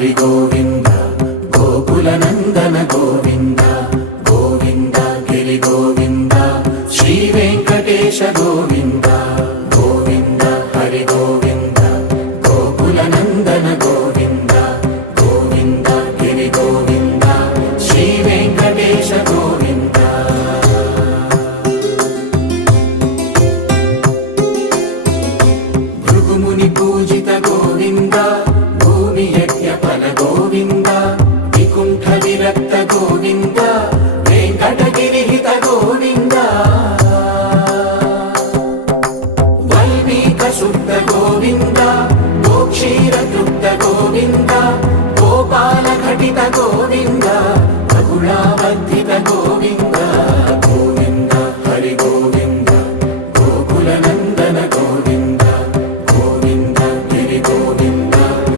హరి గోవింద గోకుల నందన గోవింద గోవింద గిరి గోవింద శ్రీ వెంకటేశ గోవింద గోవింద హరి గోవింద గోకుల నందన గోవింద గోవింద గిరి గోవింద శ్రీ వెంకటేశ గోవింద భృగుముని పూజిత గోవింద భూమి యజ్ఞ ఫల గోవింద వికుంఠ విరక్త గోవింద వెంకటగిరిహిత గోవింద వల్మీక శుద్ధ గోవింద గోక్షీర తృప్త గోవింద గోపాల ఘటిత గోవింద